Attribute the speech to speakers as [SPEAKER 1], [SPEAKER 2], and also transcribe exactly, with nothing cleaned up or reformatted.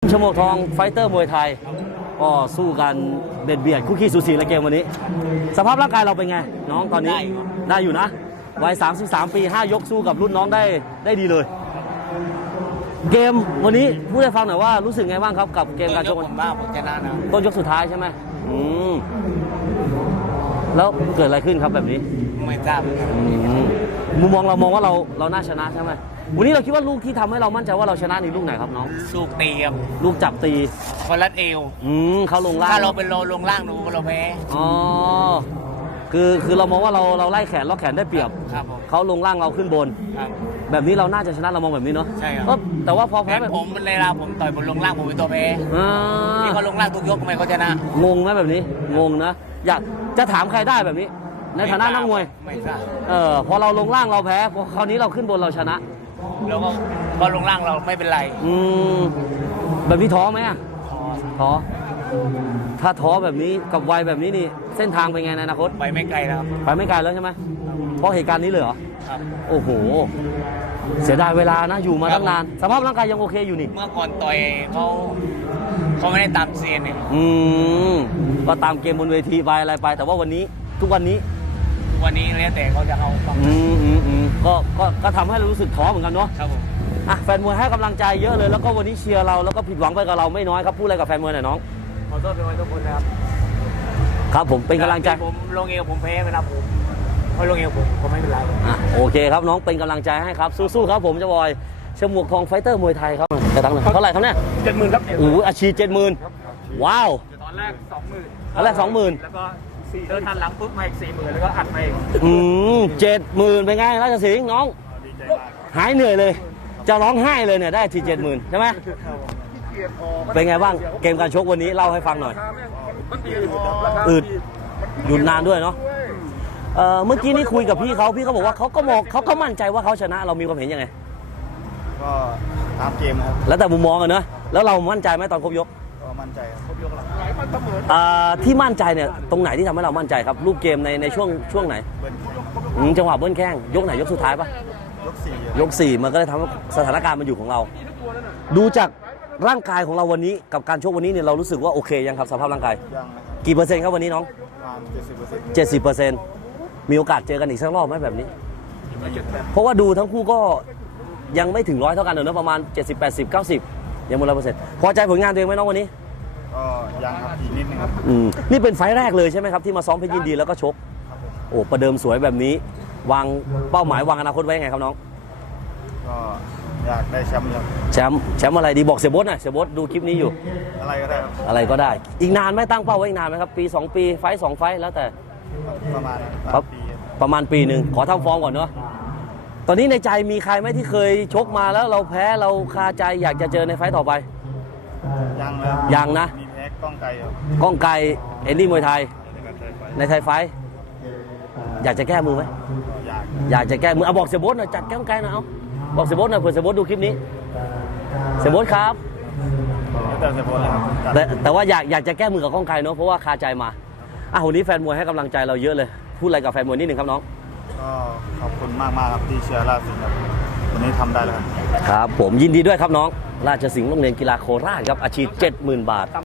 [SPEAKER 1] ชั่วโมงทองไฟเตอร์มวยไทยก็สู้กันเบียดเบียดคู่ขี้สูสีในเกมวันนี้สภาพร่างกายเราเป็นไงน้องตอนนี้ได้อยู่นะวัยสามสิบสามปีห้ายกสู้กับรุ่นน้องได้ได้ดีเลย เกมวันนี้พูดให้ฟังหน่อยว่ารู้สึกไงบ้างครับกับเกมการชกผมบ้าผมชนะนะต้นยกสุดท้ายใช่ไหมอืมแล้วเกิดอะไรขึ้นครับแบบนี้ไม่ทราบมุมมองเรามองว่าเราเราน่าชนะใช่ไหมวันนี้เราคิดว่าลูกที่ทำให้เรามั่นใจว่าเราชนะนี่ลูกไหนครับน้อง
[SPEAKER 2] ลูกตีครับ
[SPEAKER 1] ลูกจับตี
[SPEAKER 2] คนรัดเอว
[SPEAKER 1] อืมเขาลงล่าง
[SPEAKER 2] ถ้าเราเป็นโลลงล่างดูเราแพ้
[SPEAKER 1] อ๋อคือคือเรามองว่าเราเราไล่แขนล็อกแขนได้เปรียบเขาลงล่างเราขึ้นบนแบบนี้เราน่าจะชนะเรามองแบบนี้เนาะ
[SPEAKER 2] ใช่ครับ
[SPEAKER 1] แต่ว่าพอแพ้แบบ
[SPEAKER 2] ผมในเราผมต่อยบนลงล่างผมเป็นตัวแพ้ที่เขาลงล่างทุกยกทำไมเขาชนะ
[SPEAKER 1] งงไหมแบบนี้งงนะอยากจะถามใครได้แบบนี้ในฐานะนักมวย
[SPEAKER 2] ไม่ทราบ
[SPEAKER 1] เออพอเราลงล่างเราแพ้พอคราวนี้เราขึ้นบนเราชนะ
[SPEAKER 2] แล้วก็พอลงล่างเราไม่เป็นไร
[SPEAKER 1] อืมแบบนี้ท้อไหมอ่ะท้อถ้าท้อแบบนี้กับวัยแบบนี้นี่เส้นทางเป็นไงในอนาคต
[SPEAKER 2] ไปไม่ไกลแล้ว
[SPEAKER 1] ไปไม่ไกลแล้วใช่ไหมเพราะเหตุการณ์นี้เลยเหรอ
[SPEAKER 2] ครับ
[SPEAKER 1] โอ้โหเสียดายเวลานะอยู่มาตั้งนานสภาพร่างกายยังโอเคอยู่นี่
[SPEAKER 2] เมื่อก่อนต่อยเขาเขาไม่ได้ตามเซียนเนี่ย
[SPEAKER 1] อืมก็ตามเกมบนเวทีไปอะไรไปแต่ว่าวันนี้ทุกวันนี้
[SPEAKER 2] วันนี้แล้วแต่เขาจะเอา
[SPEAKER 1] อืมอืมอืมก็ก็ก็ทำให้เรารู้สึกท้อเหมือนกันเนาะ
[SPEAKER 2] ครับผม
[SPEAKER 1] อ่ะแฟนมวยให้กำลังใจเยอะเลยแล้วก็วันนี้เชียร์เราแล้วก็ผิดหวังไปกับเราไม่น้อยครับพูดอะไรกับแฟนมวยหน่อยน้อง
[SPEAKER 2] ขอโทษแฟนมวยทุกคนนะครับ
[SPEAKER 1] ครับผมเป็นกำลังใจ
[SPEAKER 2] ผมลงเอวผมแพ้เวลาผมพอลงเอวผมผมไม่เป็นไร
[SPEAKER 1] อ่ะโอเคครับน้องเป็นกำลังใจให้ครับสู้ๆครับผมจะบอยเชมวกทองไฟเตอร์มวยไทยครับจะตั้งเท่าไหร่ครับเนี่ย
[SPEAKER 2] เจ็ดหมื่นครับ
[SPEAKER 1] โอ้โหอาชีพเจ็ดหมื่นว้าว
[SPEAKER 2] ตอนแรกสองหมื่น
[SPEAKER 1] ตอนแรกสองหมื่น
[SPEAKER 2] แล้วก็เดินทันหลังปุ๊บมาอีกสี่หมื่นแล้วก็อัดไปอีก
[SPEAKER 1] อืมเจ็ดหมื่นเป็นไงราชสิงห์น้องหายเหนื่อยเลยจะร้องไห้เลยเนี่ยได้ทีเจ็ดหมื่นใช่ไหมเป็นไงบ้างเกมการชกวันนี้เล่าให้ฟังหน่อยอืดหยุดนานด้วยเนาะเมื่อกี้นี่คุยกับพี่เขาพี่เขาบอกว่าเขาก็มองเขาก็มั่นใจว่าเขาชนะเรามีความเห็นยังไง
[SPEAKER 3] ก็ตามเกมครับ
[SPEAKER 1] แล้วแต่มุมมองอะเนอะแล้วเรามั่นใจไหมตอนครบยก
[SPEAKER 3] ก็มั่นใจครบยกหลั
[SPEAKER 1] งที่มั่นใจเนี่ยตรงไหนที่ทำให้เรามั่นใจครับรูปเกมในในช่วงช่วงไหนจังหวะเบิ้ลแข้งยกไหนยกสุดท้ายปะ
[SPEAKER 3] ยกสี่
[SPEAKER 1] ยกสี่มันก็เลยทำให้สถานการณ์มันอยู่ของเราดูจากร่างกายของเราวันนี้กับการชกวันนี้เนี่ยเรารู้สึกว่าโอเคยังครับสภาพร่างกาย
[SPEAKER 3] ยัง
[SPEAKER 1] กี่เปอร์เซ็นต์ครับวันนี้น้อง
[SPEAKER 3] เจ็ดสิบเปอร์เซ็นต์
[SPEAKER 1] เจ็ดสิบเปอร์เซ็นต์มีโอกาสเจอกันอีกสักรอบไหมแบบนี้เพราะว่าดูทั้งคู่ก็ยังไม่ถึงร้อยเท่ากันเนอะประมาณเจ็ดสิบ แปดสิบ เก้าสิบยังไม่ร้อยเปอร์เซ็นต์พอใจผลงานตัวเองไหมน้องวันนี้
[SPEAKER 3] ก็ยังครับอีกนิดนึงครับ
[SPEAKER 1] อืมนี่เป็นไฟล์แรกเลยใช่ไหมครับที่มาซ้อมเพชรยินดีแล้วก็ชกโอ้ประเดิมสวยแบบนี้วางเป้าหมายวางอนาคตไว้ยังไงครับน้อง
[SPEAKER 3] ก็อยากได้แชมป์ครับ
[SPEAKER 1] แชมป์แชมป์อะไรดีบอกเสียบดหน่อยเสียบดดูคลิปนี้อยู่
[SPEAKER 3] อะไรก็ได้ครับ
[SPEAKER 1] อะไรก็ได้อีกนานไหมตั้งเป้าไว้อีกนานไหมครับปีสองปีไฟล์สองไฟล์แล้วแต่
[SPEAKER 3] ประมาณปี
[SPEAKER 1] ประมาณปีหนึ่งขอทำฟอร์มก่อนเนาะตอนนี้ในใจมีใครไหมที่เคยชกมาแล้วเราแพ้เราคาใจอยากจะเจอในไฟต์ต่อไป
[SPEAKER 3] ยังนะ
[SPEAKER 1] ยังนะ
[SPEAKER 3] มีแพ้ก้องไกครับ
[SPEAKER 1] ก้องไกเอ็นดี้มวยไทยในไทยไฟต์อยากจะแก้มือไหม
[SPEAKER 3] อยาก
[SPEAKER 1] อยากจะแก้มือเอาบอกเสียโบ๊ทหน่อยจัดก้องไกหน่อยเอาบอกเสียโบ๊ทหน่อยเผื่อเสียโบ๊ทดูคลิปนี้เสียโบ๊ทครับ
[SPEAKER 3] แต่เสียโบ๊ทครับ
[SPEAKER 1] แต่แต่ว่าอยากอยากจะแก้มือกับก้องไกเนาะเพราะว่าคาใจมาอ่ะวันนี้แฟนมวยให้กำลังใจเราเยอะเลยพูดอะไรกับแฟนมวยนิดหนึ่งครับน้อง
[SPEAKER 3] ก็ขอบคุณมากมากครับที่เชียร์ราชสิงห์ครับวันนี้ทำได้แล้วครับ
[SPEAKER 1] ครับผมยินดีด้วยครับน้องราชสิงห์โรงเรียนกีฬาโคราชครับอาชีพ เจ็ดหมื่น บาท